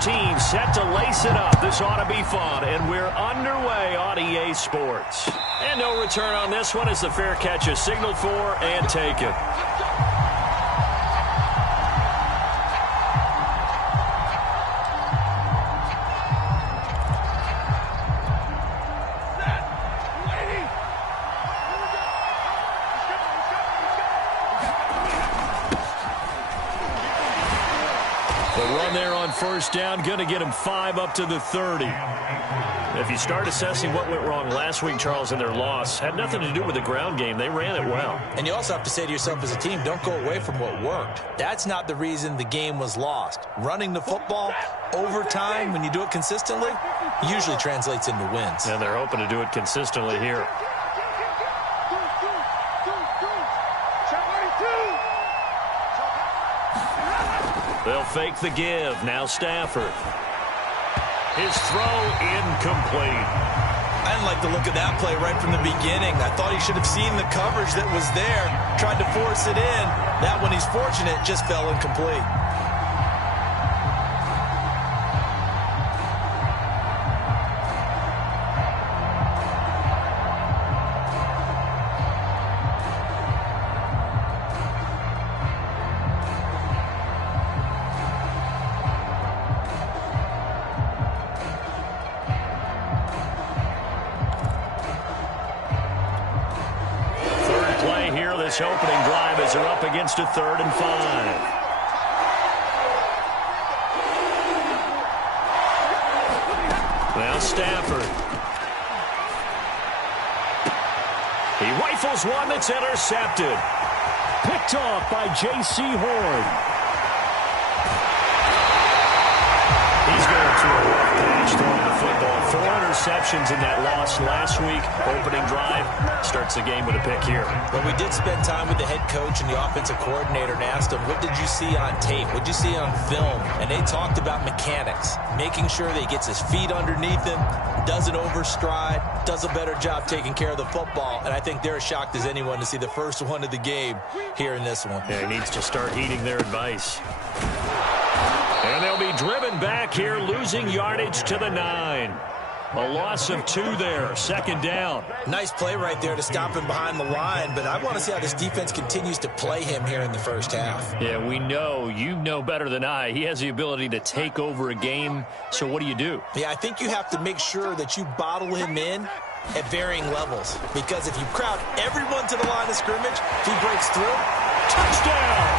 team set to lace it up. This ought to be fun, and we're underway on EA Sports. And no return on this one as the fair catch is signaled for and taken. First down, going to get him 5 up to the 30. If you start assessing what went wrong last week, Charles, in their loss, had nothing to do with the ground game. They ran it well. And you also have to say to yourself as a team, don't go away from what worked. That's not the reason the game was lost. Running the football over time, when you do it consistently, usually translates into wins. And they're hoping to do it consistently here. They'll fake the give. Now Stafford. His throw incomplete. I didn't like the look of that play right from the beginning. I thought he should have seen the coverage that was there, tried to force it in. That one, he's fortunate, just fell incomplete. Opening drive as they're up against a 3rd and 5. Now Stafford. He rifles one that's intercepted. Picked off by J.C. Horn. He's going through a rough patch throwing the football. 4 interceptions in that loss last week. Opening drive starts the game with a pick here. Well, we did spend time with the head coach and the offensive coordinator and asked him, what did you see on tape? What did you see on film? And they talked about mechanics, making sure that he gets his feet underneath him, doesn't overstride, does a better job taking care of the football. And I think they're as shocked as anyone to see the first one of the game here in this one. Yeah, he needs to start heeding their advice. And they'll be driven back here, losing yardage to the 9. A loss of 2 there, 2nd down. Nice play right there to stop him behind the line, but I want to see how this defense continues to play him here in the first half. Yeah, we know, you know better than I, he has the ability to take over a game, so what do? Yeah, I think you have to make sure that you bottle him in at varying levels, because if you crowd everyone to the line of scrimmage, if he breaks through, touchdown!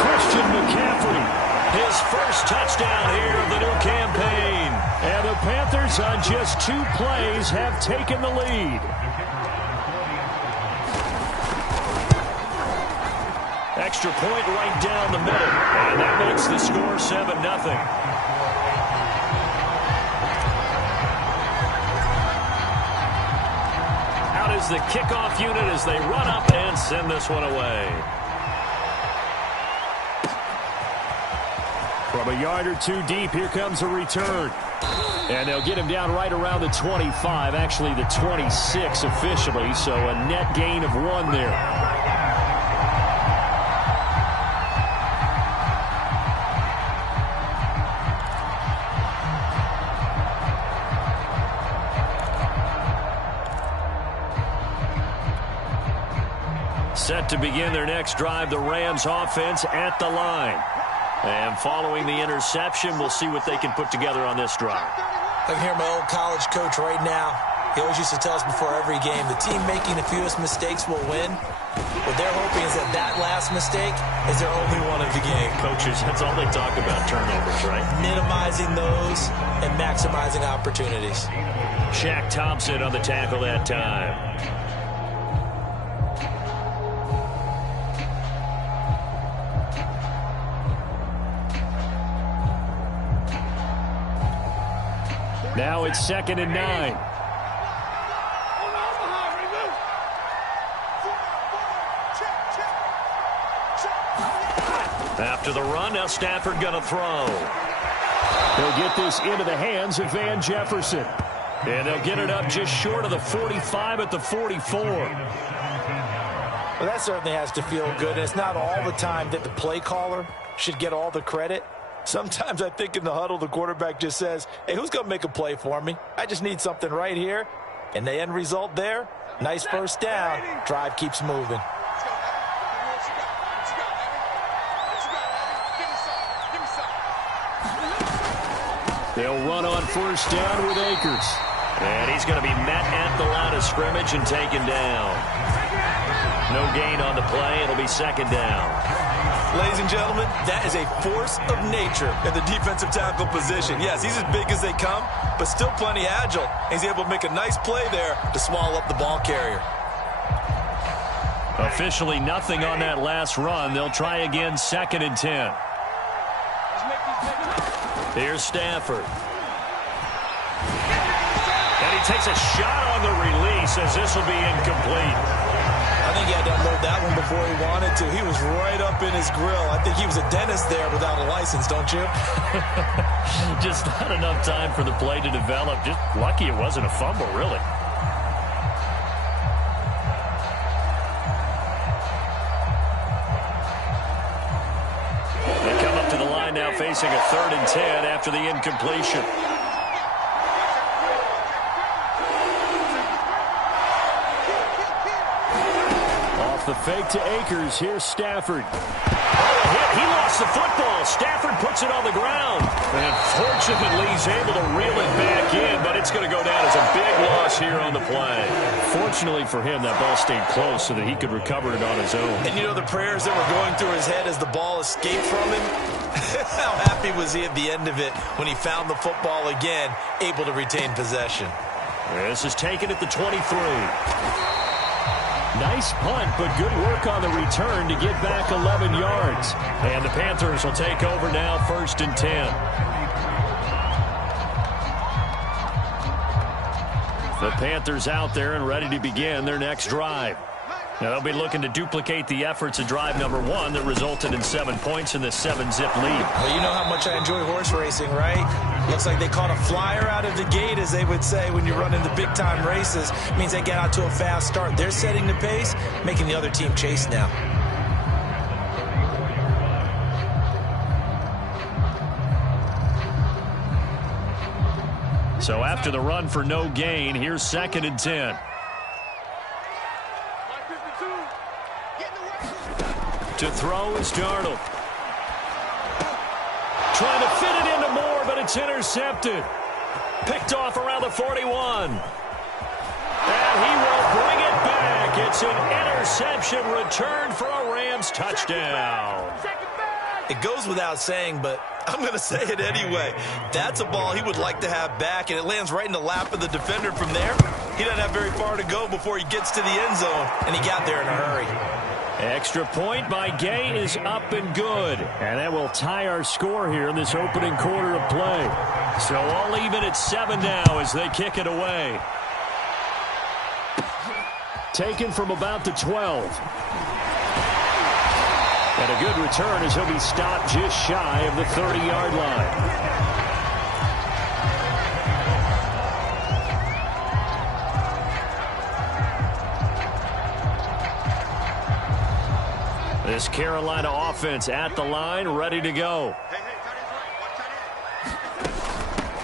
Christian McCaffrey. His first touchdown here of the new campaign. And the Panthers on just 2 plays have taken the lead. Extra point right down the middle. And that makes the score 7-0. Out is the kickoff unit as they run up and send this one away. From a yard or 2 deep, here comes a return. And they'll get him down right around the 25, actually the 26 officially, so a net gain of 1 there. Set to begin their next drive, the Rams offense at the line. And following the interception, we'll see what they can put together on this drive. I can hear my old college coach right now. He always used to tell us before every game, the team making the fewest mistakes will win. What they're hoping is that last mistake is their only one of the game. Coaches, that's all they talk about, turnovers, right? Minimizing those and maximizing opportunities. Shaq Thompson on the tackle that time. Now it's 2nd and 9. After the run, now Stafford going to throw. He'll get this into the hands of Van Jefferson. And they'll get it up just short of the 45 at the 44. Well, that certainly has to feel good. And it's not all the time that the play caller should get all the credit. Sometimes I think in the huddle, the quarterback just says, hey, who's going to make a play for me? I just need something right here. And the end result there, nice first down. Drive keeps moving. They'll run on first down with Akers. And he's going to be met at the line of scrimmage and taken down. No gain on the play. It'll be second down. Ladies and gentlemen, that is a force of nature in the defensive tackle position. Yes, he's as big as they come, but still plenty agile. He's able to make a nice play there to swallow up the ball carrier. Officially nothing on that last run. They'll try again, 2nd and 10. Here's Stafford. And he takes a shot on the release as this will be incomplete. I think he had to unload that one before he wanted to. He was right up in his grill. I think he was a dentist there without a license, don't you? Just not enough time for the play to develop. Just lucky it wasn't a fumble, really. They come up to the line now facing a 3rd and 10 after the incompletion. The fake to Akers. Here's Stafford. Oh, hit. He lost the football. Stafford puts it on the ground. And fortunately, he's able to reel it back in, but it's going to go down as a big loss here on the play. Fortunately for him, that ball stayed close so that he could recover it on his own. And you know the prayers that were going through his head as the ball escaped from him? How happy was he at the end of it when he found the football again, able to retain possession? This is taken at the 23. Nice punt, but good work on the return to get back 11 yards. And the Panthers will take over now, 1st and 10. The Panthers out there and ready to begin their next drive. Now they'll be looking to duplicate the efforts of drive number 1 that resulted in 7 points in the 7-zip lead. Well, you know how much I enjoy horse racing, right? Looks like they caught a flyer out of the gate, as they would say when you run into big-time races. It means they get out to a fast start. They're setting the pace, making the other team chase now. So after the run for no gain, here's 2nd and 10. To throw is Darnold. Trying to fit it into Moore, but it's intercepted. Picked off around the 41. And he will bring it back. It's an interception return for a Rams touchdown. It goes without saying, but I'm going to say it anyway. That's a ball he would like to have back, and it lands right in the lap of the defender from there. He doesn't have very far to go before he gets to the end zone, and he got there in a hurry. Extra point by Gay is up and good. And that will tie our score here in this opening quarter of play. So all even at 7 now as they kick it away. Taken from about the 12. And a good return as he'll be stopped just shy of the 30-yard line. This Carolina offense at the line, ready to go.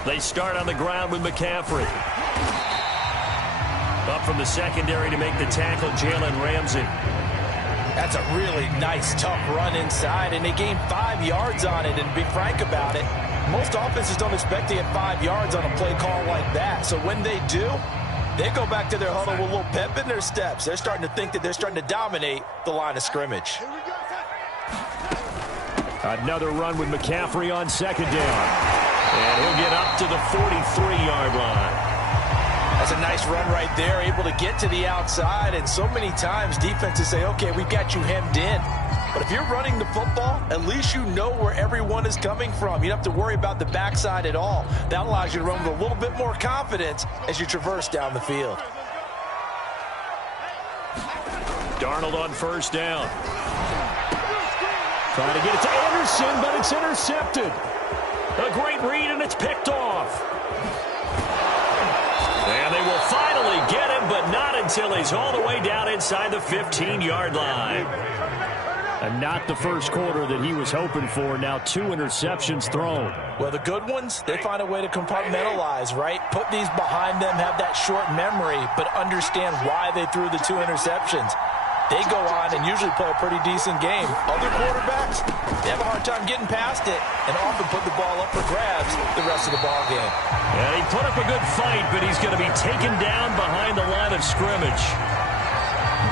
They start on the ground with McCaffrey. Up from the secondary to make the tackle, Jalen Ramsey. That's a really nice, tough run inside, and they gained 5 yards on it. And to be frank about it, most offenses don't expect to get 5 yards on a play call like that. So when they do, they go back to their huddle with a little pep in their steps. They're starting to think that they're starting to dominate the line of scrimmage. Another run with McCaffrey on 2nd down. And he'll get up to the 43-yard line. That's a nice run right there, able to get to the outside. And so many times defenses say, okay, we've got you hemmed in. But if you're running the football, at least you know where everyone is coming from. You don't have to worry about the backside at all. That allows you to run with a little bit more confidence as you traverse down the field. Darnold on 1st down. Trying to get it to Anderson, but it's intercepted. A great read, and it's picked off. And they will finally get him, but not until he's all the way down inside the 15-yard line. And not the first quarter that he was hoping for. Now 2 interceptions thrown. Well, the good ones, they find a way to compartmentalize, right? Put these behind them, have that short memory, but understand why they threw the 2 interceptions. They go on and usually play a pretty decent game. Other quarterbacks, they have a hard time getting past it and often put the ball up for grabs the rest of the ball game. And he put up a good fight, but he's going to be taken down behind the line of scrimmage.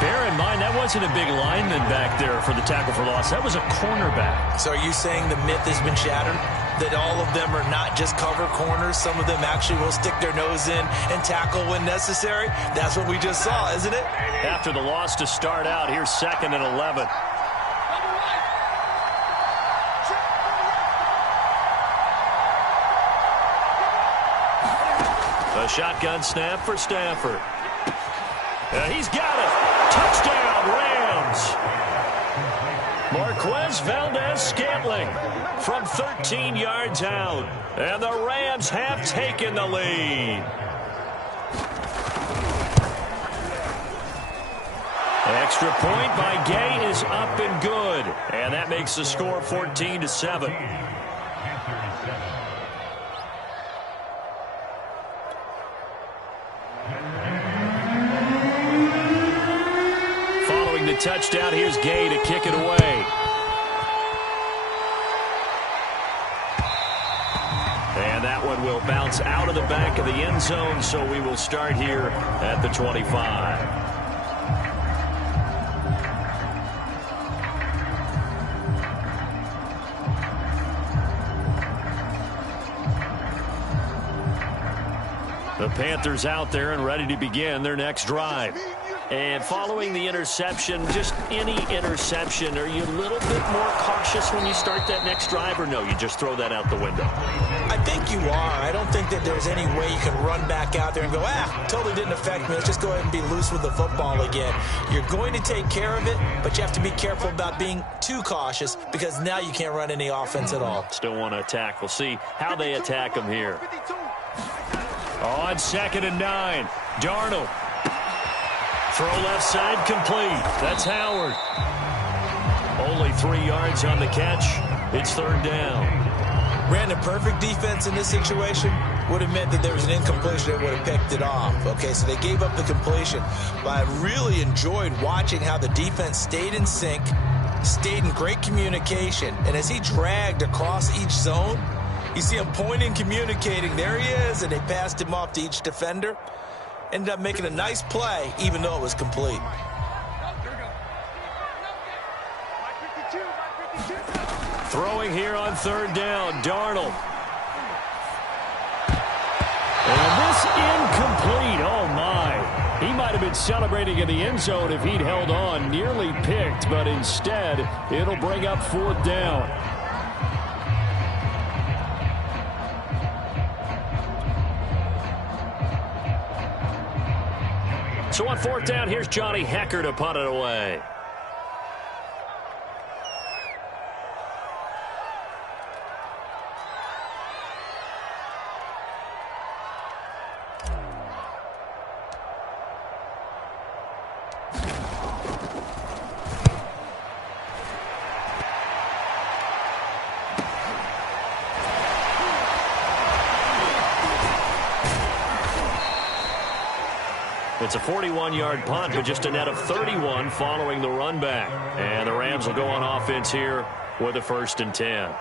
Bear in mind, that wasn't a big lineman back there for the tackle for loss. That was a cornerback. So are you saying the myth has been shattered? That all of them are not just cover corners? Some of them actually will stick their nose in and tackle when necessary? That's what we just saw, isn't it? After the loss to start out, here's 2nd and 11. A shotgun snap for Stafford. He's got it. Touchdown, Rams. Marquez Valdez-Scantling from 13 yards out. And the Rams have taken the lead. Extra point by Gay is up and good. And that makes the score 14-7. Following the touchdown, here's Gay to kick it away. And that one will bounce out of the back of the end zone, so we will start here at the 25. The Panthers out there and ready to begin their next drive. And following the interception, just any interception, are you a little bit more cautious when you start that next drive, or no, you just throw that out the window? I think you are. I don't think that there's any way you can run back out there and go, totally didn't affect me. Let's just go ahead and be loose with the football again. You're going to take care of it, but you have to be careful about being too cautious because now you can't run any offense at all. Still want to attack. We'll see how they attack them here. On 2nd and 9, Darnold. Throw left side complete. That's Howard. Only 3 yards on the catch. It's 3rd down. Brandon, perfect defense in this situation would have meant that there was an incompletion that would have picked it off. Okay, so they gave up the completion. But I really enjoyed watching how the defense stayed in sync, stayed in great communication. And as he dragged across each zone, you see him pointing, communicating. There he is, and they passed him off to each defender. Ended up making a nice play, even though it was complete. Throwing here on 3rd down, Darnold. And this incomplete, oh my. He might have been celebrating in the end zone if he'd held on. Nearly picked, but instead, it'll bring up 4th down. So on 4th down, here's Johnny Hecker to punt it away. It's a 41-yard punt, but just a net of 31 following the run back. And the Rams will go on offense here with a 1st and 10.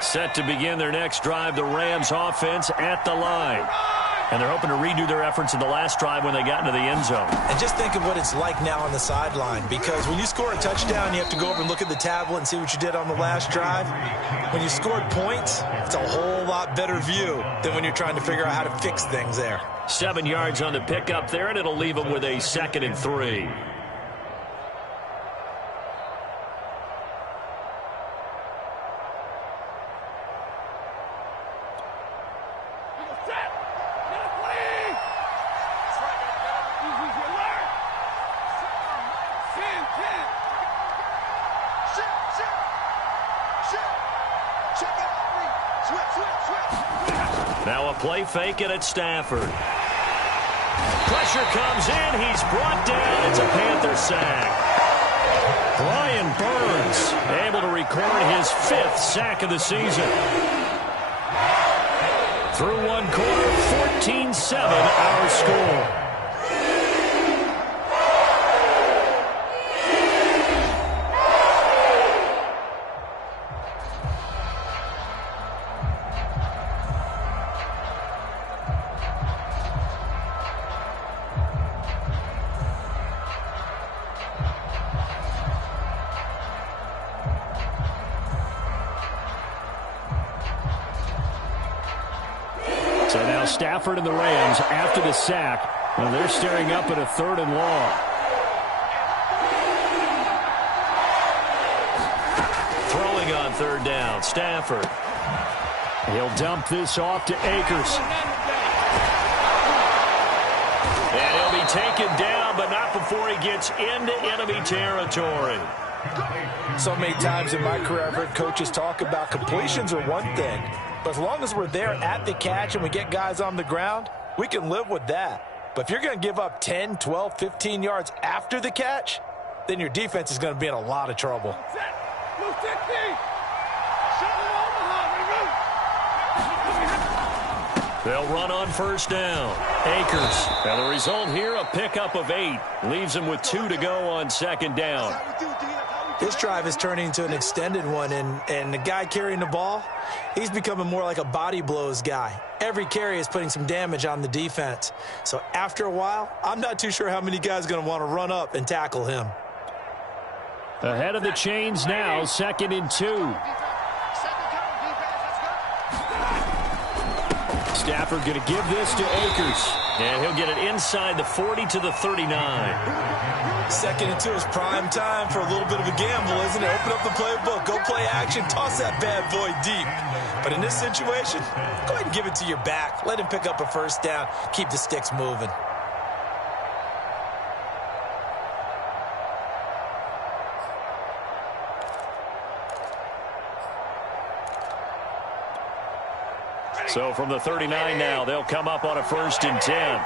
Set to begin their next drive, the Rams offense at the line. And they're hoping to redo their efforts in the last drive when they got into the end zone. And just think of what it's like now on the sideline, because when you score a touchdown, you have to go over and look at the tablet and see what you did on the last drive. When you scored points, it's a whole lot better view than when you're trying to figure out how to fix things there. 7 yards on the pickup there, and it'll leave them with a 2nd and 3. Now a play fake it at Stafford. Pressure comes in. He's brought down. It's a Panther sack. Brian Burns able to record his 5th sack of the season. Through one quarter, 14-7 our score. So now Stafford and the Rams after the sack. Well, they're staring up at a 3rd and long. Throwing on 3rd down, Stafford. He'll dump this off to Akers. And he'll be taken down, but not before he gets into enemy territory. So many times in my career, I've heard coaches talk about completions are one thing. But as long as we're there at the catch and we get guys on the ground, we can live with that. But if you're going to give up 10, 12, 15 yards after the catch, then your defense is going to be in a lot of trouble. They'll run on 1st down. Akers. And the result here, a pickup of 8. Leaves him with 2 to go on 2nd down. This drive is turning into an extended one, and the guy carrying the ball, he's becoming more like a body blows guy. Every carry is putting some damage on the defense. So after a while, I'm not too sure how many guys are going to want to run up and tackle him. Ahead of the chains now, 2nd and 2. Stafford going to give this to Akers. And he'll get it inside the 40 to the 39. 2nd and 2 is prime time for a little bit of a gamble, isn't it? Open up the playbook, go play action, toss that bad boy deep. But in this situation, go ahead and give it to your back. Let him pick up a 1st down, keep the sticks moving. So from the 39 now, they'll come up on a 1st and 10.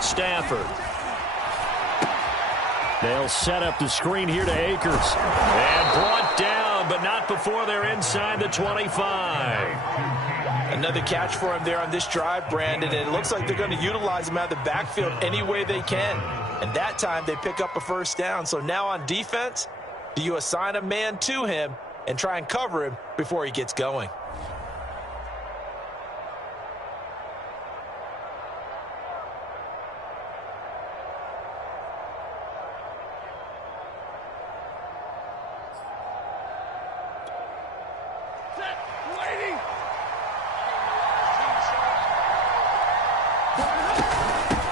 Stafford. They'll set up the screen here to Akers. And brought down, but not before they're inside the 25. Another catch for him there on this drive, Brandon, and it looks like they're going to utilize him out of the backfield any way they can. And that time they pick up a 1st down. So now on defense, do you assign a man to him and try and cover him before he gets going?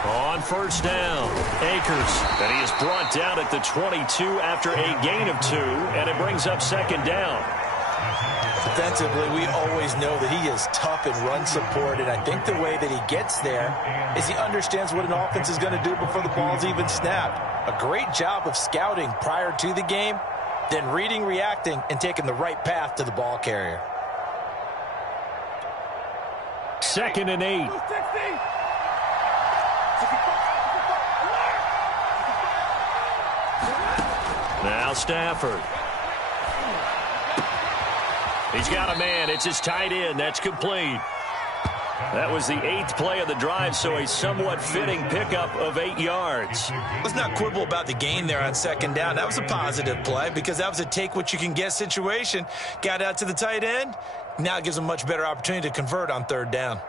On 1st down, Akers. And he is brought down at the 22 after a gain of 2, and it brings up 2nd down. Defensively, we always know that he is tough in run support, and I think the way that he gets there is he understands what an offense is going to do before the ball's even snapped. A great job of scouting prior to the game, then reading, reacting, and taking the right path to the ball carrier. 2nd and 8. Now Stafford. He's got a man. It's his tight end. That's complete. That was the 8th play of the drive, so a somewhat fitting pickup of 8 yards. Let's not quibble about the gain there on 2nd down. That was a positive play because that was a take-what-you-can-get situation. Got out to the tight end. Now it gives him a much better opportunity to convert on 3rd down.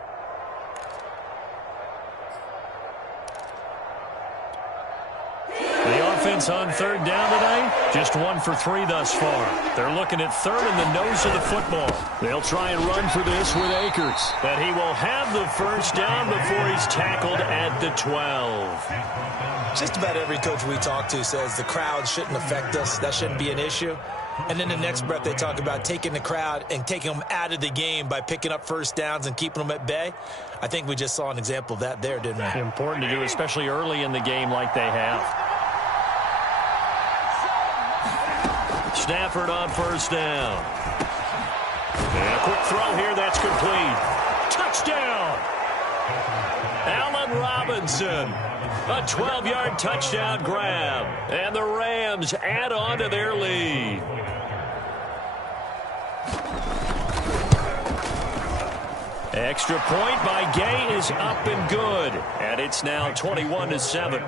The offense on 3rd down today, just 1 for 3 thus far. They're looking at 3rd in the nose of the football. They'll try and run for this with Akers. And he will have the 1st down before he's tackled at the 12. Just about every coach we talk to says the crowd shouldn't affect us. That shouldn't be an issue. And then the next breath they talk about taking the crowd and taking them out of the game by picking up 1st downs and keeping them at bay. I think we just saw an example of that there, didn't we? Important to do, especially early in the game like they have. Stafford on first down. And a quick throw here. That's complete. Touchdown. Allen Robinson. A 12-yard touchdown grab. And the Rams add on to their lead. Extra point by Gay is up and good. And it's now 21-7.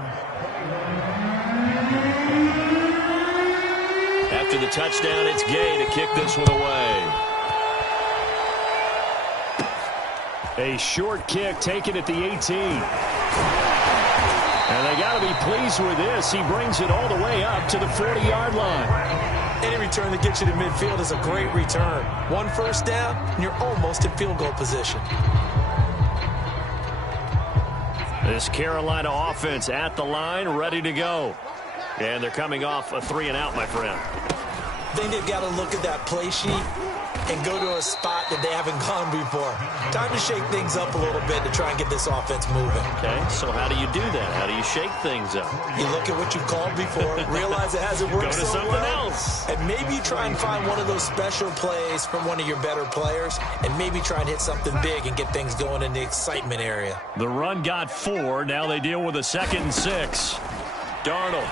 After the touchdown, it's Gay to kick this one away. A short kick taken at the 18. And they got to be pleased with this. He brings it all the way up to the 40-yard line. Any return that gets you to midfield is a great return. One first down, and you're almost in field goal position. This Carolina offense at the line, ready to go. And they're coming off a 3-and-out, my friend. I think they've got to look at that play sheet and go to a spot that they haven't gone before. Time to shake things up a little bit to try and get this offense moving. Okay, so how do you do that? How do you shake things up? You look at what you've called before, realize it hasn't worked Go to so something well, else. and maybe try and find one of those special plays from one of your better players, and maybe try and hit something big and get things going in the excitement area. The run got 4. Now they deal with a 2nd and 6. Darnold.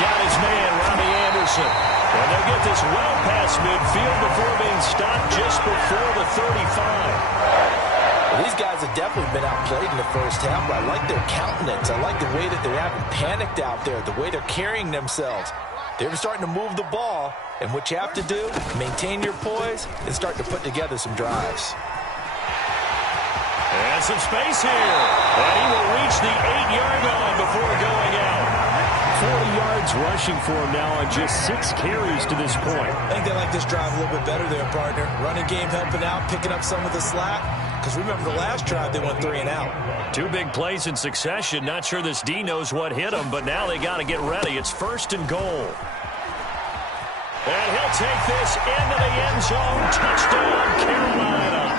Got his man, Robbie Anderson. And they'll get this well past midfield before being stopped just before the 35. Well, these guys have definitely been outplayed in the first half, but I like their countenance. I like the way that they haven't panicked out there, the way they're carrying themselves. They're starting to move the ball, and what you have to do, maintain your poise and start to put together some drives. And some space here. And he will reach the 8-yard line before going out. 40 yards rushing for him now on just 6 carries to this point. I think they like this drive a little bit better there, partner. Running game helping out, picking up some of the slack. Because remember the last drive, they went 3-and-out. 2 big plays in succession. Not sure this D knows what hit him, but now they got to get ready. It's 1st and goal. And he'll take this into the end zone. Touchdown, Carolina.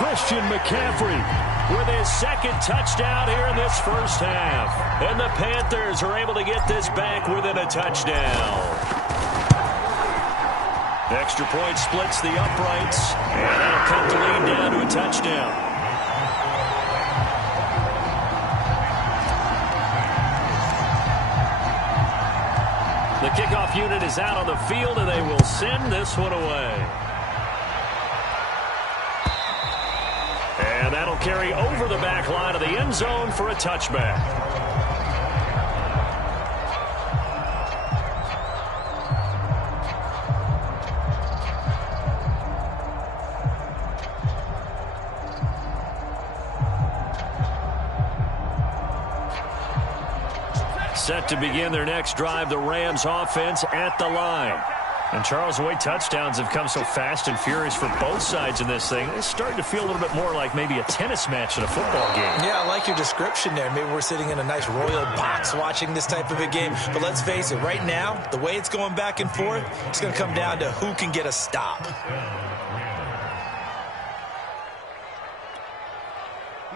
Christian McCaffrey with his 2nd touchdown here in this first half. And the Panthers are able to get this back within a touchdown. Extra point splits the uprights. And that'll cut the lead down to a touchdown. The kickoff unit is out on the field, and they will send this one away. And that'll carry over the back line of the end zone for a touchback. Set to begin their next drive, the Rams offense at the line. And Charles, the way touchdowns have come so fast and furious for both sides in this thing, it's starting to feel a little bit more like maybe a tennis match in a football game. Yeah, I like your description there. Maybe we're sitting in a nice royal box watching this type of a game. But let's face it, right now, the way it's going back and forth, it's going to come down to who can get a stop.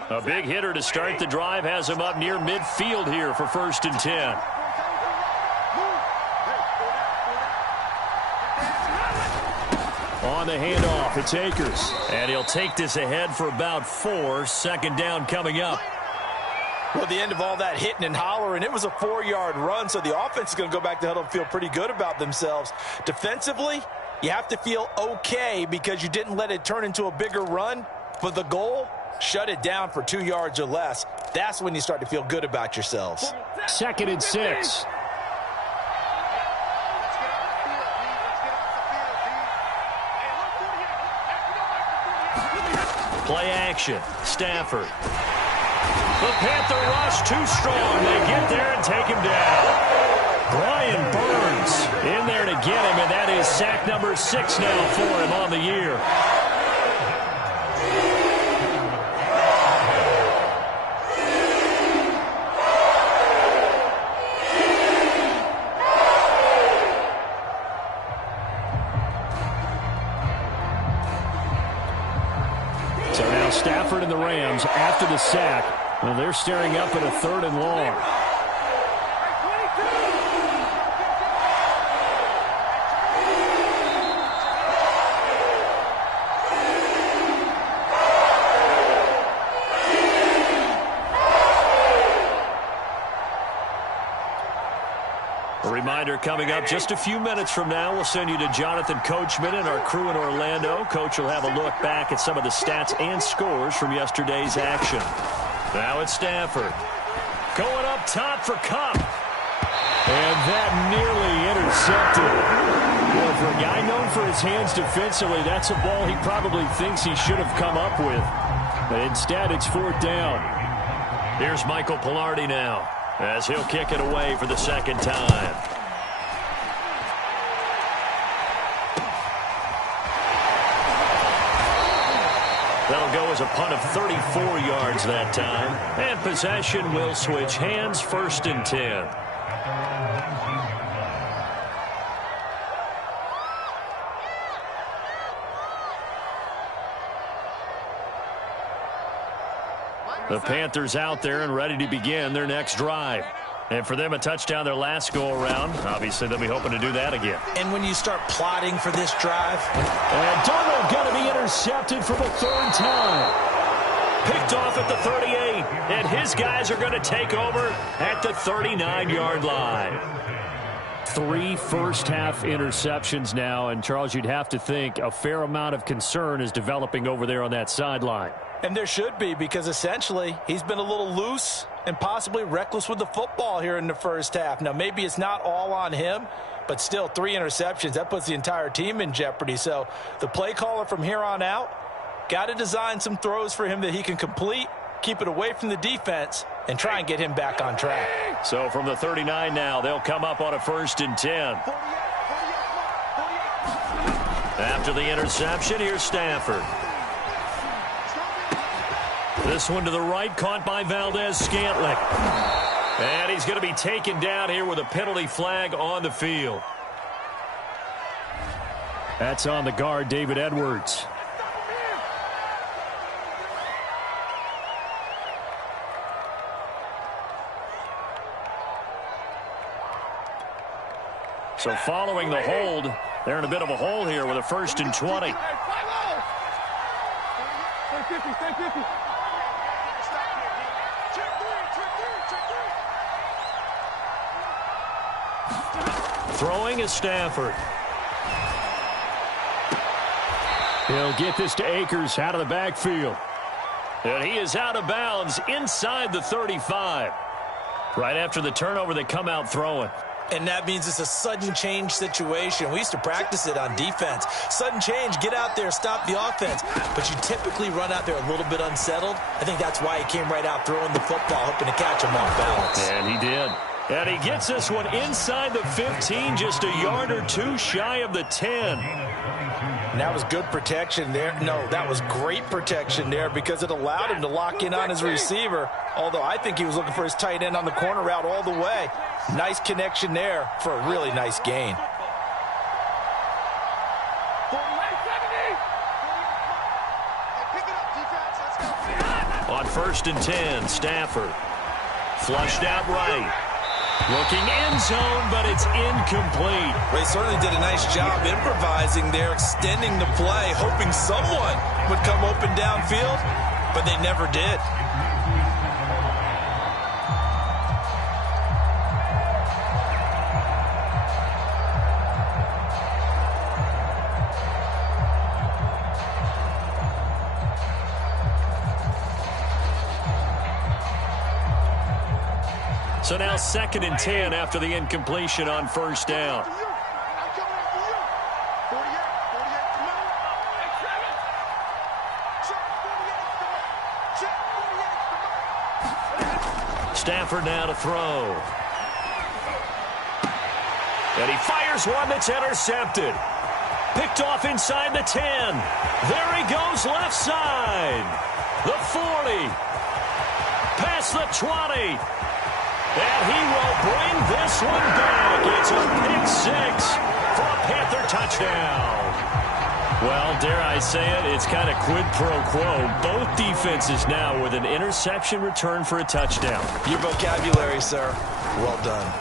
A big hitter to start the drive has him up near midfield here for 1st and 10. On the handoff, it's Akers. And he'll take this ahead for about 4. 2nd down coming up. Well, the end of all that hitting and hollering, it was a 4-yard run, so the offense is going to go back to huddle and feel pretty good about themselves. Defensively, you have to feel okay because you didn't let it turn into a bigger run. But the goal, shut it down for 2 yards or less. That's when you start to feel good about yourselves. 2nd and 6. Play action. Stafford. The Panther rush too strong. They get there and take him down. Brian Burns in there to get him, and that is sack number 6 now for him on the year. So now Stafford and the Rams, after the sack, well, they're staring up at a 3rd and long. reminder, coming up just a few minutes from now, we'll send you to Jonathan Coachman and our crew in Orlando. Coach will have a look back at some of the stats and scores from yesterday's action. Now it's Stafford. Going up top for Kupp. And that nearly intercepted. Well, for a guy known for his hands defensively, that's a ball he probably thinks he should have come up with. But instead, it's 4th down. Here's Michael Pilardi now, as he'll kick it away for the second time. That'll go as a punt of 34 yards that time. And possession will switch hands, 1st and 10. The Panthers out there and ready to begin their next drive. And for them, a touchdown their last go-around. Obviously, they'll be hoping to do that again. And when you start plotting for this drive. And Darnold going to be intercepted for the 3rd time. Picked off at the 38. And his guys are going to take over at the 39-yard line. 3 first-half interceptions now. And, Charles, you'd have to think a fair amount of concern is developing over there on that sideline. And there should be, because essentially he's been a little loose and possibly reckless with the football here in the first half. Now, maybe it's not all on him, but still 3 interceptions. That puts the entire team in jeopardy. So the play caller from here on out got to design some throws for him that he can complete, keep it away from the defense, and try and get him back on track. So from the 39 now, they'll come up on a 1st and 10. After the interception, here's Stafford. This one to the right, caught by Valdez-Scantling. And he's going to be taken down here with a penalty flag on the field. That's on the guard, David Edwards. So following the hold, they're in a bit of a hole here with a 1st and 20. Throwing is Stafford. He'll get this to Akers out of the backfield. And he is out of bounds inside the 35. Right after the turnover, they come out throwing. And that means it's a sudden change situation. We used to practice it on defense. Sudden change, get out there, stop the offense. But you typically run out there a little bit unsettled. I think that's why he came right out throwing the football, hoping to catch him off balance. And he did. And he gets this one inside the 15, just a yard or 2 shy of the 10. And that was good protection there. No, that was great protection there because it allowed him to lock in on his receiver. Although I think he was looking for his tight end on the corner route all the way. Nice connection there for a really nice gain. On 1st and 10, Stafford. Flushed out right. Looking end zone, but it's incomplete. Well, he certainly did a nice job improvising there, extending the play, hoping someone would come open downfield, but they never did. So now 2nd and 10 after the incompletion on 1st down. Stafford now to throw. And he fires one that's intercepted. Picked off inside the 10. There he goes left side. The 40. Past the 20. And he will bring this one back. It's a pick 6 for a Panther touchdown. Well, dare I say it, it's kind of quid pro quo. Both defenses now with an interception return for a touchdown. Your vocabulary, sir. Well done.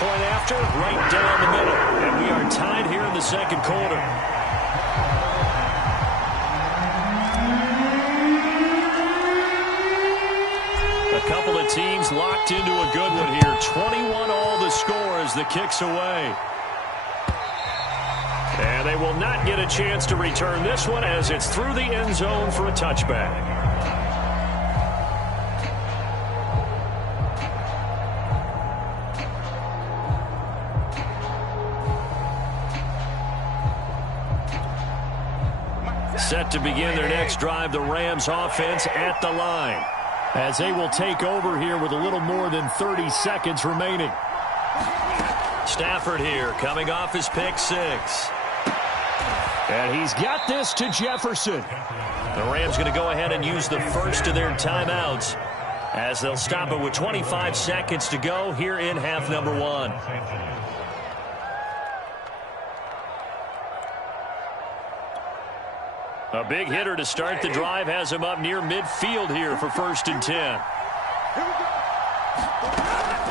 Point after, right down the middle. And we are tied here in the 2nd quarter. A couple of teams locked into a good one here. 21-all the score as the kick's away. And they will not get a chance to return this one as it's through the end zone for a touchback. Set to begin their next drive, the Rams offense at the line, as they will take over here with a little more than 30 seconds remaining. Stafford here coming off his pick six. And he's got this to Jefferson. The Rams going to go ahead and use the first of their timeouts as they'll stop it with 25 seconds to go here in half number one. A big hitter to start the drive has him up near midfield here for 1st and 10.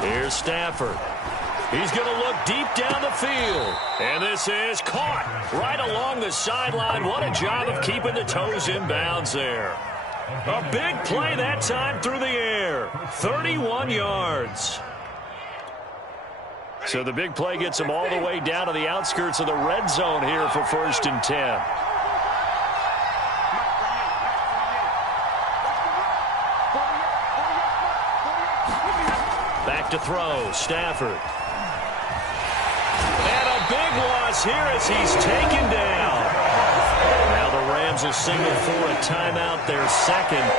Here's Stafford. He's going to look deep down the field. And this is caught right along the sideline. What a job of keeping the toes in bounds there. A big play that time through the air. 31 yards. So the big play gets him all the way down to the outskirts of the red zone here for 1st and 10. To throw, Stafford. And a big loss here as he's taken down. Now the Rams will signal for a timeout, their second,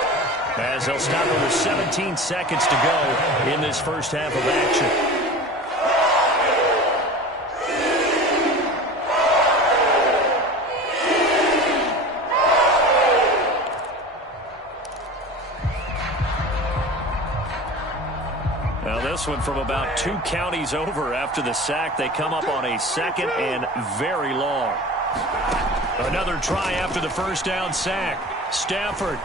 as they'll stop it with 17 seconds to go in this first half of action. This one from about 2 counties over after the sack. They come up on a 2nd and very long. Another try after the first down sack. Stafford.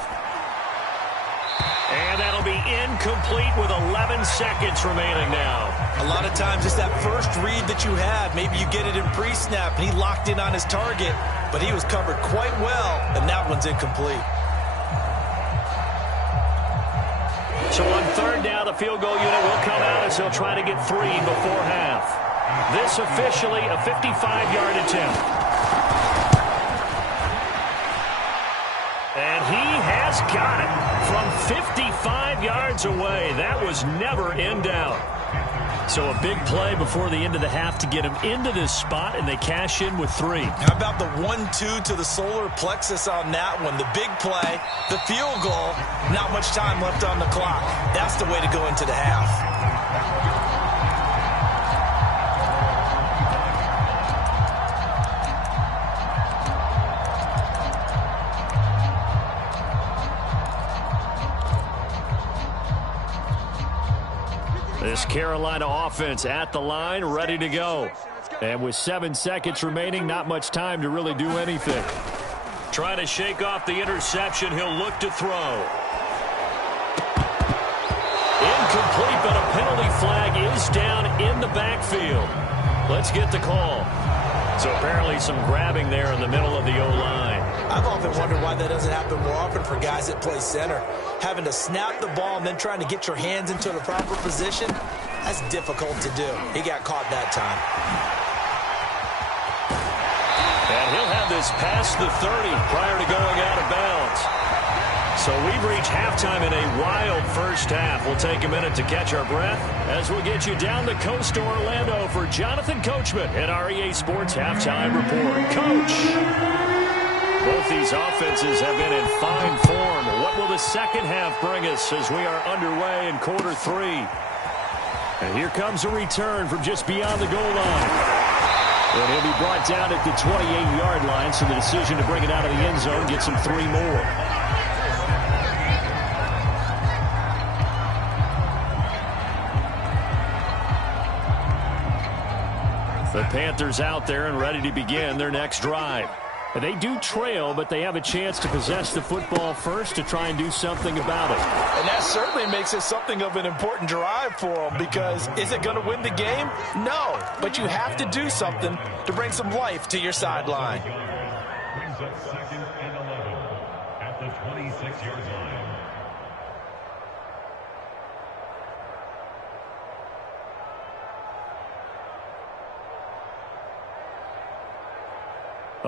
And that'll be incomplete with 11 seconds remaining now. A lot of times it's that first read that you have. Maybe you get it in pre-snap and he locked in on his target, but he was covered quite well, and that one's incomplete. So on 3rd down, the field goal unit will come out as they'll try to get 3 before half. This officially a 55-yard attempt. And he has got it from 55 yards away. That was never in doubt. So a big play before the end of the half to get him into this spot, and they cash in with 3. How about the 1-2 to the solar plexus on that one? The big play, the field goal, not much time left on the clock. That's the way to go into the half. This Carolina offense at the line, ready to go. And with 7 seconds remaining, not much time to really do anything. Trying to shake off the interception, he'll look to throw. Incomplete, but a penalty flag is down in the backfield. Let's get the call. So apparently some grabbing there in the middle of the O-line. I've often wondered why that doesn't happen more often for guys that play center. Having to snap the ball and then trying to get your hands into the proper position, that's difficult to do. He got caught that time. And he'll have this past the 30 prior to going out of bounds. So we've reached halftime in a wild first half. We'll take a minute to catch our breath as we'll get you down the coast to Orlando for Jonathan Coachman at our EA Sports Halftime Report. Coach, both these offenses have been in fine form. What will the second half bring us as we are underway in quarter 3? And here comes a return from just beyond the goal line. And he'll be brought down at the 28-yard line, so the decision to bring it out of the end zone gets him 3 more. The Panthers out there and ready to begin their next drive. They do trail, but they have a chance to possess the football first to try and do something about it. And that certainly makes it something of an important drive for them, because is it going to win the game? No, but you have to do something to bring some life to your sideline. Brings up 2nd and 11 at the 26-yard line.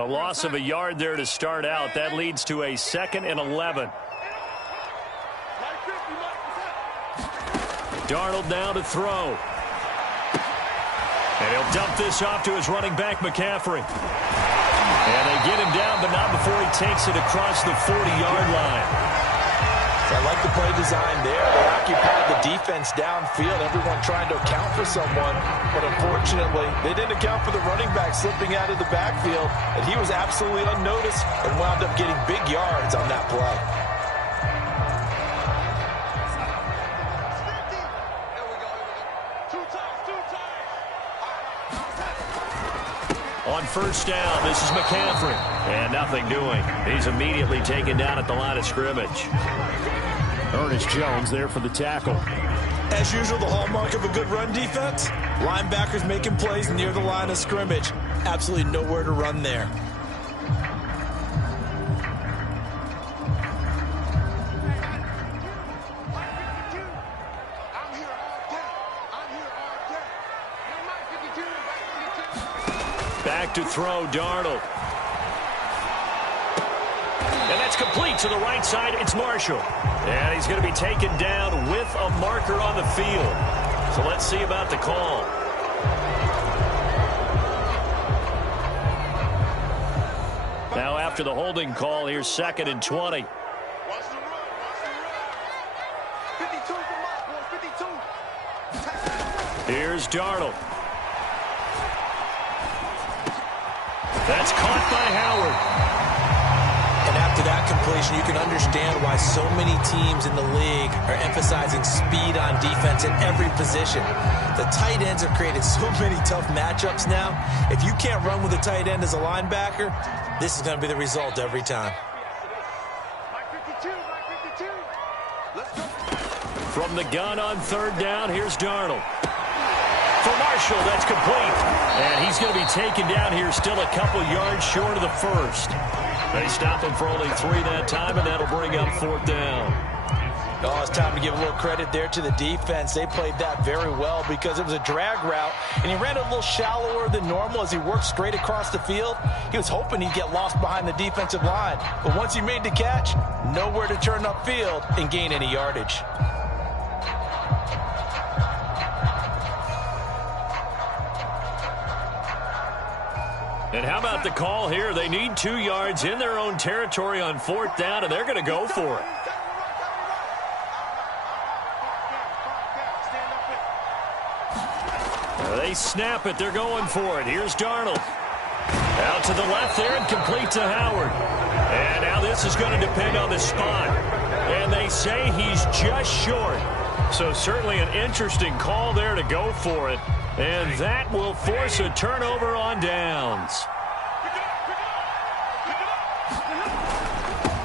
A loss of a yard there to start out. That leads to a 2nd and 11. Darnold now to throw. And he'll dump this off to his running back, McCaffrey. And they get him down, but not before he takes it across the 40-yard line. I like the play design there. They occupied the defense downfield, everyone trying to account for someone. But unfortunately, they didn't account for the running back slipping out of the backfield. And he was absolutely unnoticed and wound up getting big yards on that play. On first down, this is McCaffrey. And nothing doing. He's immediately taken down at the line of scrimmage. Ernest Jones there for the tackle. As usual, the hallmark of a good run defense, linebackers making plays near the line of scrimmage. Absolutely nowhere to run there. Back to throw, Darnold. And that's complete to the right side. It's Marshall. And he's going to be taken down with a marker on the field. So let's see about the call. Now after the holding call, here's 2nd and 20. Watch the run. 52 for Mike, 52. Here's Darnold. That's caught by Howard. And after that completion, you can understand why so many teams in the league are emphasizing speed on defense at every position. The tight ends have created so many tough matchups now. If you can't run with a tight end as a linebacker, this is going to be the result every time. From the gun on 3rd down, here's Darnold. For Marshall, that's complete. And he's going to be taken down here still a couple yards short of the first. They stop him for only 3 that time, and that'll bring up 4th down. Oh, it's time to give a little credit there to the defense. They played that very well because it was a drag route, and he ran a little shallower than normal as he worked straight across the field. He was hoping he'd get lost behind the defensive line. But once he made the catch, nowhere to turn upfield and gain any yardage. And how about the call here? They need 2 yards in their own territory on 4th down, and they're going to go for it. They snap it. They're going for it. Here's Darnold. Out to the left there and complete to Howard. And now this is going to depend on the spot. And they say he's just short. So certainly an interesting call there to go for it. And that will force a turnover on downs.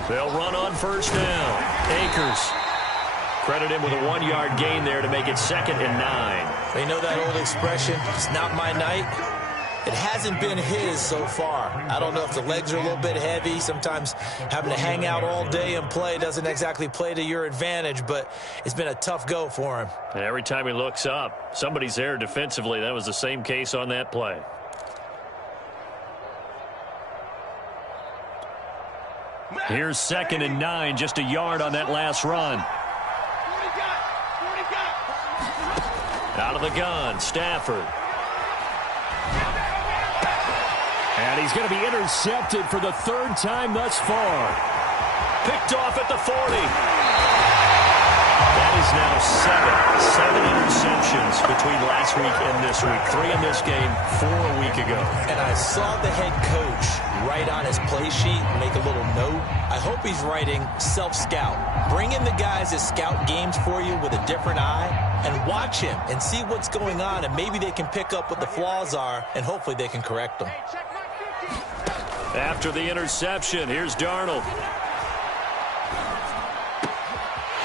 They'll run on first down. Akers. Credit him with a 1-yard gain there to make it 2nd and 9. They know that old expression, it's not my night. It hasn't been his so far. I don't know if the legs are a little bit heavy. Sometimes having to hang out all day and play doesn't exactly play to your advantage, but it's been a tough go for him. And every time he looks up, somebody's there defensively. That was the same case on that play. Here's 2nd and 9, just a yard on that last run. Out of the gun, Stafford. And he's going to be intercepted for the 3rd time thus far. Picked off at the 40. That is now 7 interceptions between last week and this week. 3 in this game, 4 a week ago. And I saw the head coach write on his play sheet, make a little note. I hope he's writing self-scout. Bring in the guys that scout games for you with a different eye and watch him and see what's going on, and maybe they can pick up what the flaws are, and hopefully they can correct them. After the interception, here's Darnold.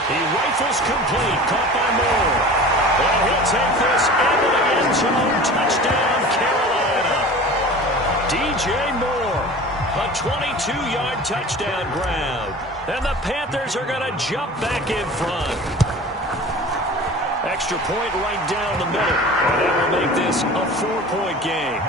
He rifles complete, caught by Moore. And he'll take this into the end zone. Touchdown, Carolina. DJ Moore, a 22-yard touchdown grab. And the Panthers are going to jump back in front. Extra point right down the middle. And that will make this a 4-point game.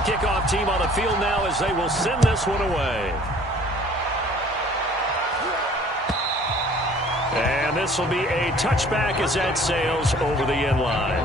kickoff team on the field now as they will send this one away. And this will be a touchback as that sails over the end line.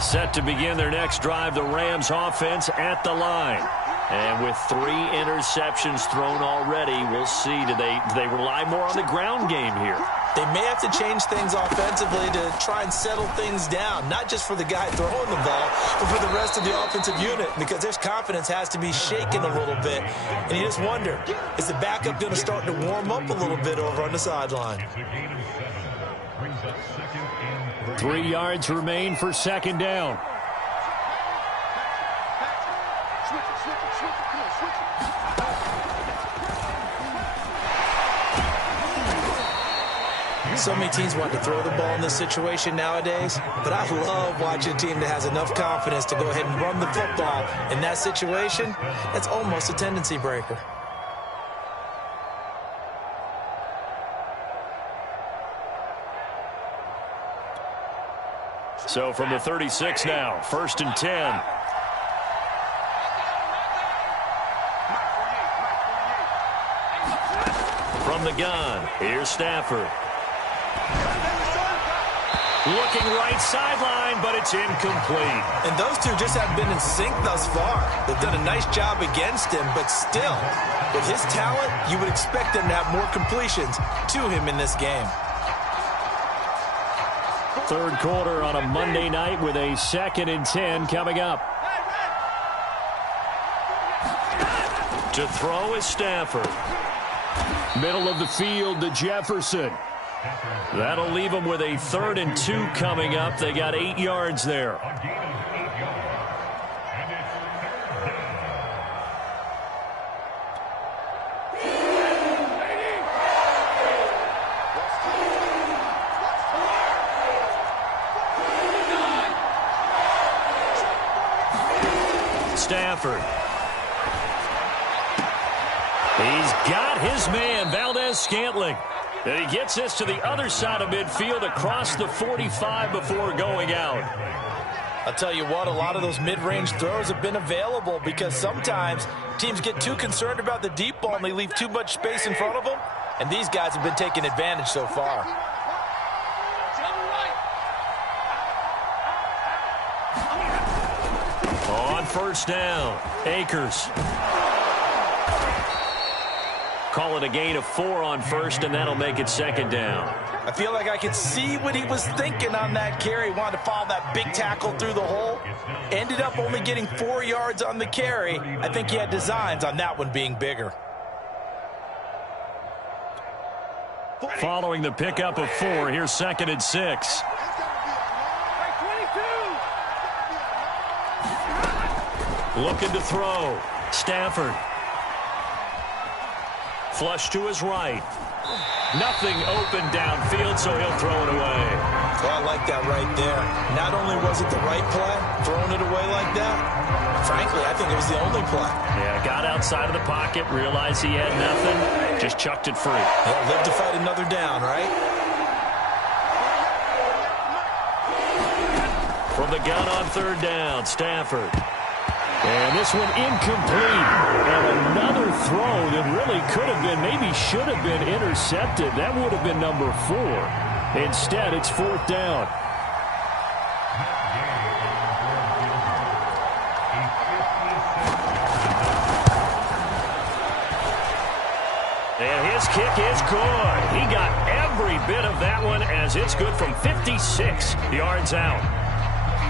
Set to begin their next drive, the Rams offense at the line. And with 3 interceptions thrown already, we'll see. Do they rely more on the ground game here? They may have to change things offensively to try and settle things down, not just for the guy throwing the ball, but for the rest of the offensive unit, because their confidence has to be shaken a little bit. And you just wonder, is the backup going to start to warm up a little bit over on the sideline? 3 yards remain for second down. So many teams want to throw the ball in this situation nowadays, but I love watching a team that has enough confidence to go ahead and run the football. In that situation, that's almost a tendency breaker. So from the 36 now, 1st and 10. From the gun, here's Stafford. Looking right sideline, but it's incomplete. And those two just haven't been in sync thus far. They've done a nice job against him, but still, with his talent, you would expect them to have more completions to him in this game. Third quarter on a Monday night with a 2nd and 10 coming up. To throw is Stafford. Middle of the field to Jefferson. That'll leave them with a 3rd and 2 coming up. They got 8 yards there. Stafford. He's got his man, Valdez-Scantling. And he gets this to the other side of midfield across the 45 before going out. I'll tell you what, a lot of those mid-range throws have been available because sometimes teams get too concerned about the deep ball and they leave too much space in front of them. And these guys have been taking advantage so far. On 1st down, Akers. Call it a gain of 4 on 1st, and that'll make it 2nd down. I feel like I could see what he was thinking on that carry. He wanted to follow that big tackle through the hole. Ended up only getting 4 yards on the carry. I think he had designs on that one being bigger. Following the pickup of 4, here's 2nd and 6. Looking to throw. Stafford. Flush to his right. Nothing open downfield, so he'll throw it away. Well, I like that right there. Not only was it the right play, throwing it away like that, frankly, I think it was the only play. Yeah, got outside of the pocket, realized he had nothing, just chucked it free. He'll live to fight another down, right? From the gun on 3rd down, Stafford. And this one incomplete. And another throw that really could have been, maybe should have been intercepted. That would have been number 4. Instead, it's 4th down. And his kick is good. He got every bit of that one as it's good from 56 yards out.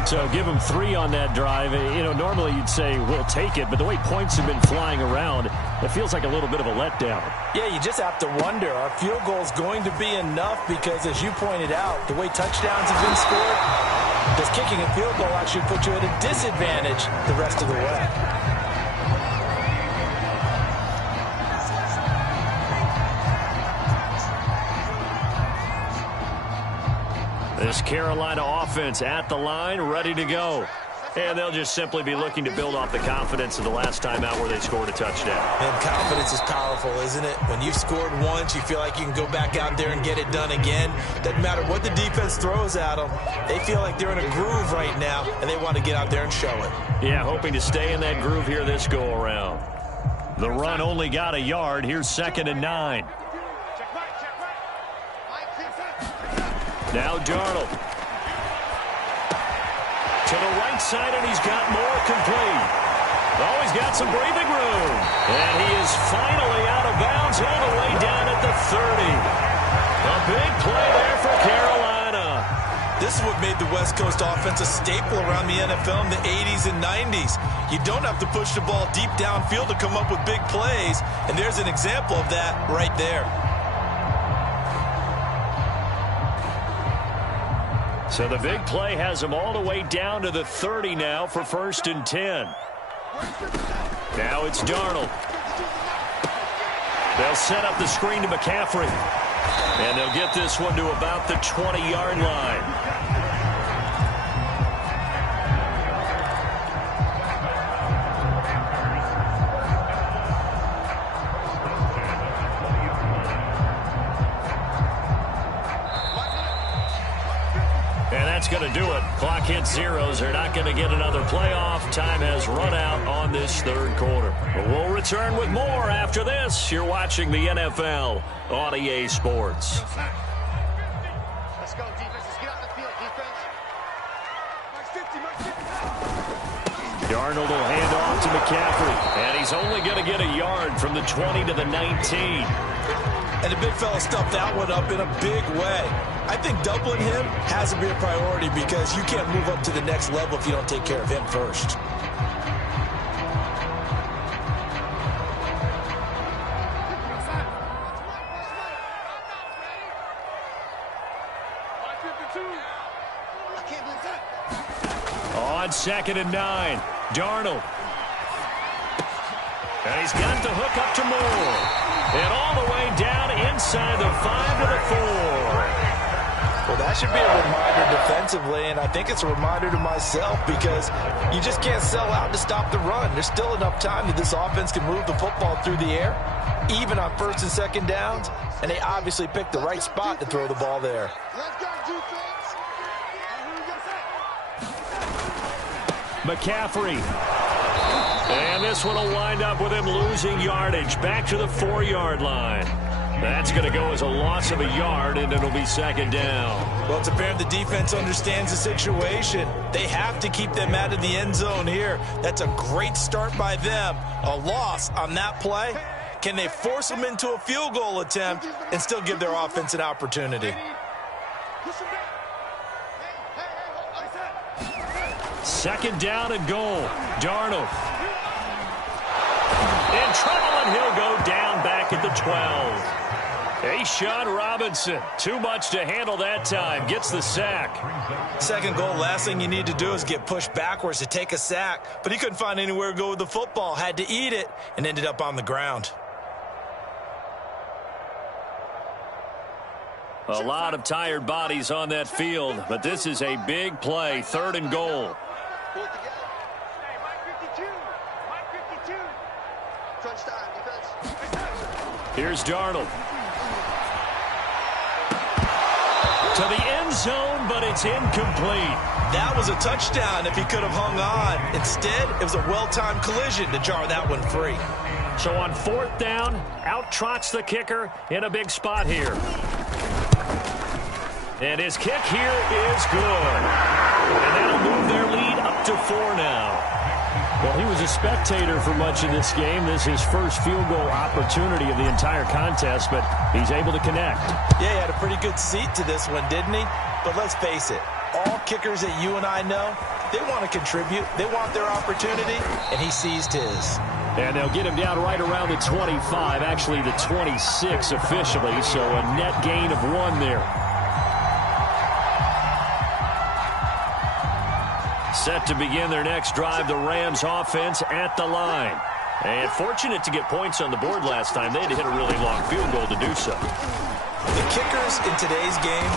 So give him 3 on that drive. You know, normally you'd say, we'll take it, but the way points have been flying around, it feels like a little bit of a letdown. Yeah, you just have to wonder, are field goals going to be enough? Because as you pointed out, the way touchdowns have been scored, does kicking a field goal actually put you at a disadvantage the rest of the way? This Carolina offense at the line, ready to go. And they'll just simply be looking to build off the confidence of the last time out where they scored a touchdown. And confidence is powerful, isn't it? When you've scored once, you feel like you can go back out there and get it done again. Doesn't matter what the defense throws at them. They feel like they're in a groove right now, and they want to get out there and show it. Yeah, hoping to stay in that groove here this go-around. The run only got a yard. Here's 2nd and 9. Now Darnold. To the right side, and he's got more complete. Oh, he's got some breathing room. And he is finally out of bounds all the way down at the 30. A big play there for Carolina. This is what made the West Coast offense a staple around the NFL in the 80s and 90s. You don't have to push the ball deep downfield to come up with big plays, and there's an example of that right there. So the big play has him all the way down to the 30 now for 1st and 10. Now it's Darnold. They'll set up the screen to McCaffrey. And they'll get this one to about the 20-yard line. That's going to do it. Clock hits zeros. They're not going to get another playoff. Time has run out on this 3rd quarter. But we'll return with more after this. You're watching the NFL on EA Sports. Let's go, defense. Let's get out the field, defense. Darnold will hand off to McCaffrey. And he's only going to get a yard from the 20 to the 19. And the big fella stuffed that one up in a big way. I think doubling him has to be a priority because you can't move up to the next level if you don't take care of him first. On 2nd and 9, Darnold. And he's got the hook up to Moore. And all the way down inside the 5 to the 4. Well, that should be a reminder defensively, and I think it's a reminder to myself because you just can't sell out to stop the run. There's still enough time that this offense can move the football through the air, even on 1st and 2nd downs, and they obviously picked the right spot to throw the ball there. McCaffrey. And this one will wind up with him losing yardage back to the 4-yard line. That's going to go as a loss of a yard, and it'll be 2nd down. Well, it's apparent the defense understands the situation. They have to keep them out of the end zone here. That's a great start by them. A loss on that play. Can they force them into a field goal attempt and still give their offense an opportunity? 2nd down and goal. Darnold. In trouble, and he'll go down back at the 12. Sean Robinson, too much to handle that time, gets the sack. 2nd goal, last thing you need to do is get pushed backwards to take a sack. But he couldn't find anywhere to go with the football, had to eat it, and ended up on the ground. A lot of tired bodies on that field, but this is a big play, 3rd and goal. Here's Darnold. To the end zone, but it's incomplete. That was a touchdown if he could have hung on. Instead, it was a well-timed collision to jar that one free. So on 4th down, out trots the kicker in a big spot here. And his kick here is good. And that'll move their lead up to 4 now. Well, he was a spectator for much of this game. This is his first field goal opportunity of the entire contest, but he's able to connect. Yeah, he had a pretty good seat to this one, didn't he? But let's face it, all kickers that you and I know, they want to contribute. They want their opportunity, and he seized his. And they'll get him down right around the 25, actually the 26 officially, so a net gain of 1 there. Set to begin their next drive, the Rams offense at the line. And fortunate to get points on the board last time. They had to hit a really long field goal to do so. The kickers in today's game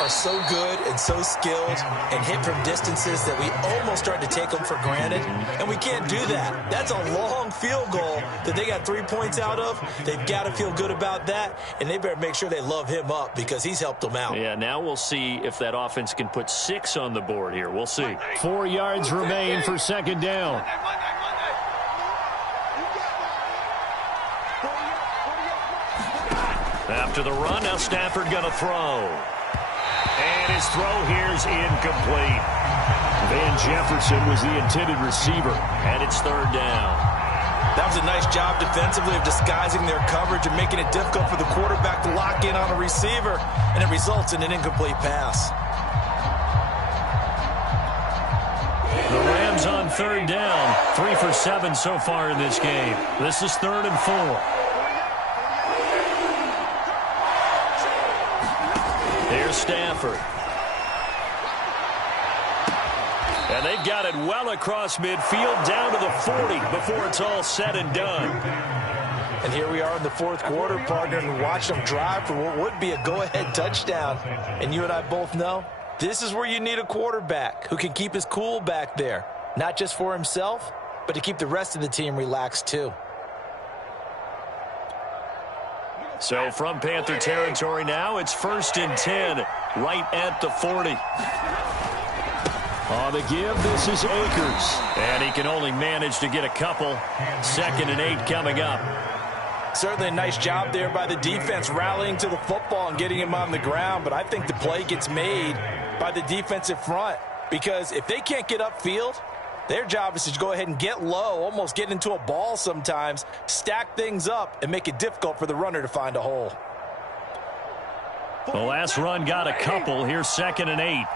are so good and so skilled and hit from distances that we almost start to take them for granted, and we can't do that. That's a long field goal that they got 3 points out of. They've got to feel good about that, and they better make sure they love him up because he's helped them out. Yeah, now we'll see if that offense can put 6 on the board here. We'll see. 4 yards remain for second down. After the run, now Stafford going to throw. And his throw here is incomplete. Van Jefferson was the intended receiver, and it's third down. That was a nice job defensively of disguising their coverage and making it difficult for the quarterback to lock in on a receiver, and it results in an incomplete pass. The Rams on third down, 3 for 7 so far in this game. This is 3rd and 4. Here's Stafford. And they've got it well across midfield down to the 40 before it's all said and done. And here we are in the 4th quarter, partner, and watch them drive for what would be a go-ahead touchdown. And you and I both know this is where you need a quarterback who can keep his cool back there, not just for himself, but to keep the rest of the team relaxed too. So from Panther territory now, it's 1st and 10, right at the 40. On the give, this is Akers. And he can only manage to get a couple. 2nd and 8 coming up. Certainly a nice job there by the defense rallying to the football and getting him on the ground, but I think the play gets made by the defensive front because if they can't get upfield, their job is to go ahead and get low, almost get into a ball sometimes, stack things up, and make it difficult for the runner to find a hole. The last run got a couple. Here's 2nd and 8.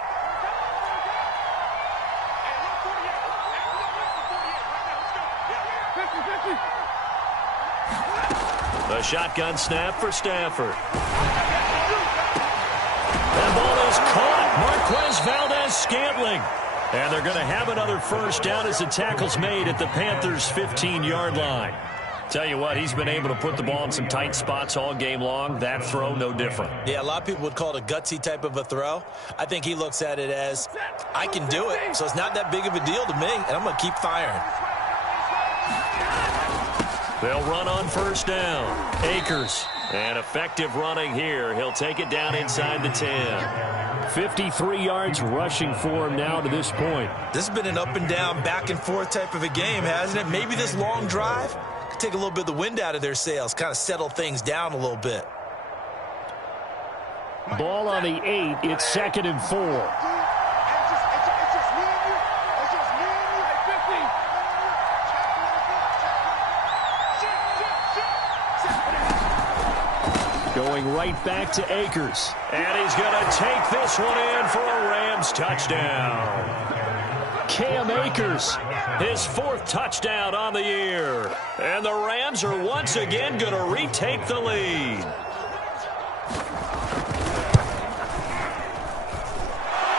The shotgun snap for Stafford. That ball is caught. Marquez Valdez-Scantling. And they're going to have another first down as the tackle's made at the Panthers' 15-yard line. Tell you what, he's been able to put the ball in some tight spots all game long. That throw, no different. Yeah, a lot of people would call it a gutsy type of a throw. I think he looks at it as, I can do it, so it's not that big of a deal to me, and I'm going to keep firing. They'll run on first down. Akers. And effective running here. He'll take it down inside the 10. 53 yards rushing for him now to this point. This has been an up and down, back and forth type of a game, hasn't it? Maybe this long drive could take a little bit of the wind out of their sails, kind of settle things down a little bit. Ball on the 8. It's 2nd and 4. Going right back to Akers. And he's going to take this one in for a Rams touchdown. Cam Akers, his 4th touchdown on the year. And the Rams are once again going to retake the lead.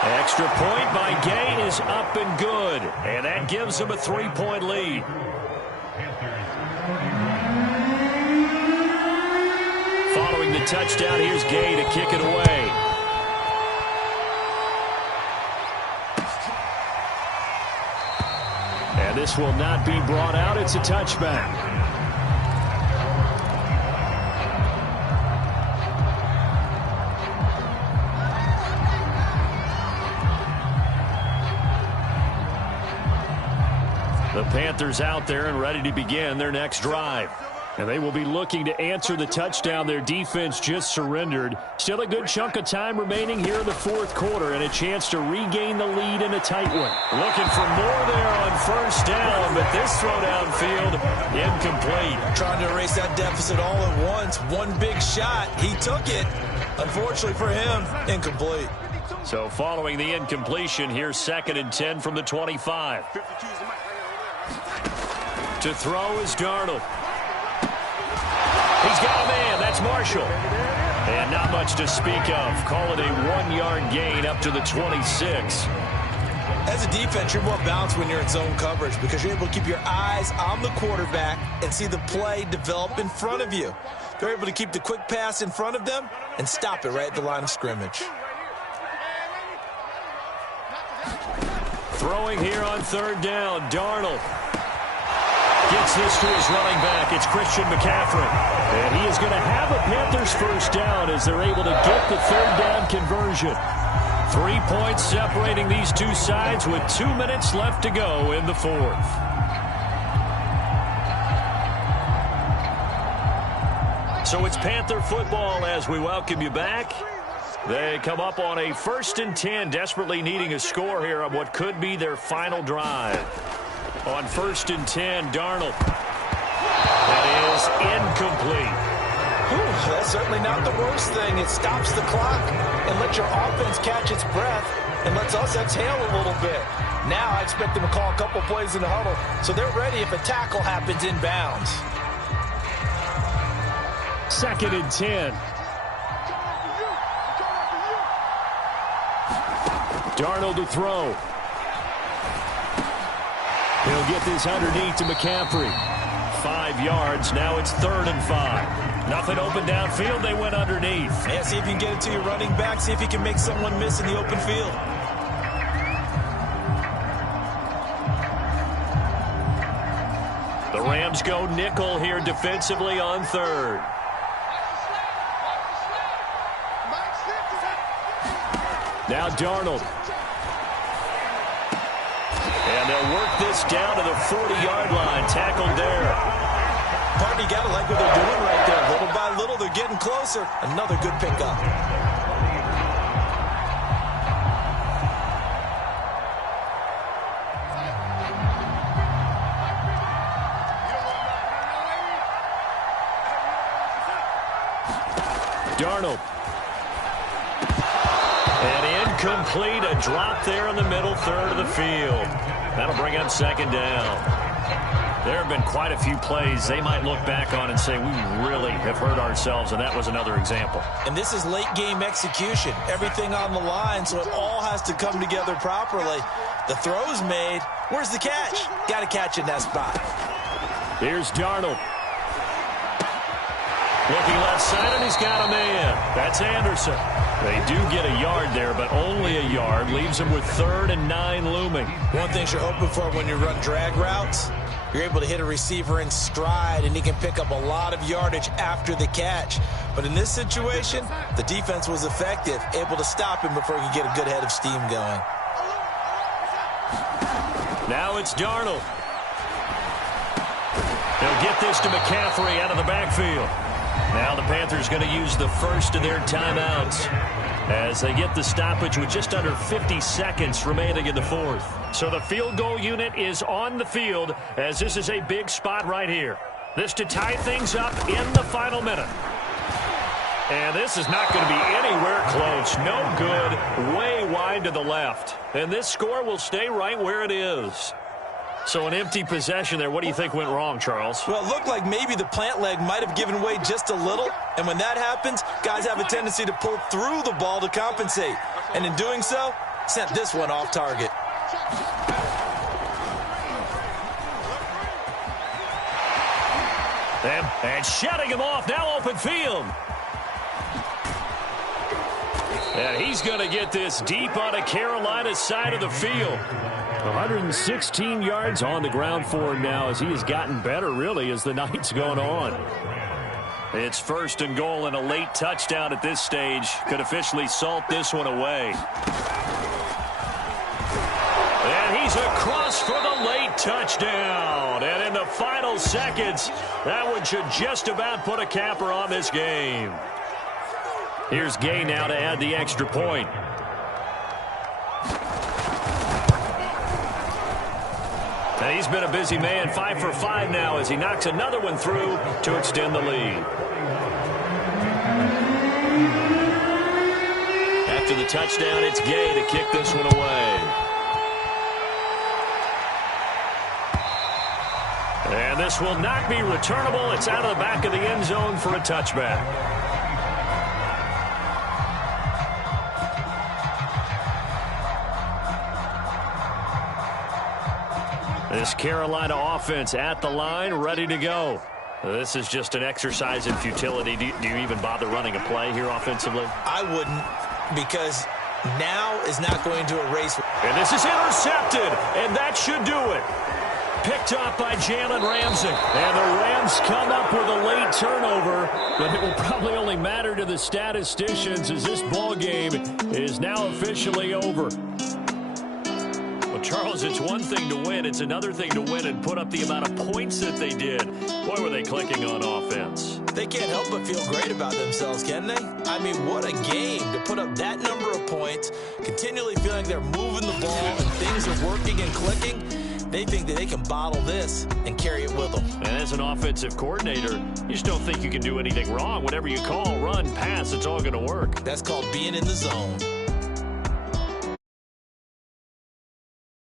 Extra point by Gay is up and good. And that gives them a 3-point lead. Following the touchdown, here's Gay to kick it away. And this will not be brought out. It's a touchback. The Panthers out there and ready to begin their next drive. And they will be looking to answer the touchdown their defense just surrendered. Still a good chunk of time remaining here in the 4th quarter and a chance to regain the lead in a tight one. Looking for more there on first down, but this throw downfield incomplete. Trying to erase that deficit all at once. One big shot. He took it. Unfortunately for him, incomplete. So following the incompletion, here's 2nd and 10 from the 25. To throw is Darnold. He's got a man. That's Marshall. And not much to speak of. Call it a 1-yard gain up to the 26. As a defense, you're more balanced when you're in zone coverage because you're able to keep your eyes on the quarterback and see the play develop in front of you. They're able to keep the quick pass in front of them and stop it right at the line of scrimmage. Throwing here on third down, Darnold. Gets this to his running back. It's Christian McCaffrey. And he is going to have a Panthers first down as they're able to get the third down conversion. 3 points separating these two sides with 2 minutes left to go in the fourth. So it's Panther football as we welcome you back. They come up on a 1st and 10, desperately needing a score here on what could be their final drive. On 1st and 10, Darnold. That is incomplete. That's certainly not the worst thing. It stops the clock and lets your offense catch its breath and lets us exhale a little bit. Now I expect them to call a couple plays in the huddle so they're ready if a tackle happens inbounds. 2nd and 10. Darnold to throw. He'll get this underneath to McCaffrey. 5 yards. Now it's 3rd and 5. Nothing open downfield. They went underneath. Yeah, see if you can get it to your running back. See if you can make someone miss in the open field. The Rams go nickel here defensively on 3rd. Now Darnold. And they'll work this down to the 40-yard line. Tackled there. Partner, you got to like what they're doing right there. Little by little, they're getting closer. Another good pickup. Darnold. And incomplete. A drop there in the middle third of the field. That'll bring up 2nd down. There have been quite a few plays they might look back on and say, we really have hurt ourselves, and that was another example. And this is late-game execution. Everything on the line, so it all has to come together properly. The throw's made. Where's the catch? Got to catch in that spot. Here's Darnold. Looking left side, and he's got a man. That's Anderson. They do get a yard there, but only a yard. Leaves them with 3rd and 9 looming. One thing you're hoping for when you run drag routes, you're able to hit a receiver in stride, and he can pick up a lot of yardage after the catch. But in this situation, the defense was effective, able to stop him before he could get a good head of steam going. Now it's Darnold. They'll get this to McCaffrey out of the backfield. Now the Panthers going to use the first of their timeouts as they get the stoppage with just under 50 seconds remaining in the fourth. So the field goal unit is on the field as this is a big spot right here. This to tie things up in the final minute. And this is not going to be anywhere close. No good. Way wide to the left. And this score will stay right where it is. So an empty possession there. What do you think went wrong, Charles? Well, it looked like maybe the plant leg might have given way just a little. And when that happens, guys have a tendency to pull through the ball to compensate. And in doing so, sent this one off target. And shutting him off. Now open field. And he's going to get this deep on a Carolina side of the field. 116 yards on the ground for him now as he has gotten better, really, as the night's going on. It's 1st and goal and a late touchdown at this stage. Could officially salt this one away. And he's across for the late touchdown. And in the final seconds, that one should just about put a capper on this game. Here's Gay now to add the extra point. And he's been a busy man, 5 for 5 now as he knocks another one through to extend the lead. After the touchdown, it's Gay to kick this one away. And this will not be returnable. It's out of the back of the end zone for a touchback. This Carolina offense at the line, ready to go. This is just an exercise in futility. Do you even bother running a play here offensively? I wouldn't, because Now is not going to erase. And this is intercepted, and that should do it. Picked up by Jalen Ramsey. And the Rams come up with a late turnover, but it will probably only matter to the statisticians as this ball game is now officially over. Well, Charles, it's one thing to win. It's another thing to win and put up the amount of points that they did. Boy, were they clicking on offense. They can't help but feel great about themselves, can they? I mean, what a game to put up that number of points, continually feeling they're moving the ball and things are working and clicking. They think that they can bottle this and carry it with them. And as an offensive coordinator, you just don't think you can do anything wrong. Whatever you call, run, pass, it's all going to work. That's called being in the zone.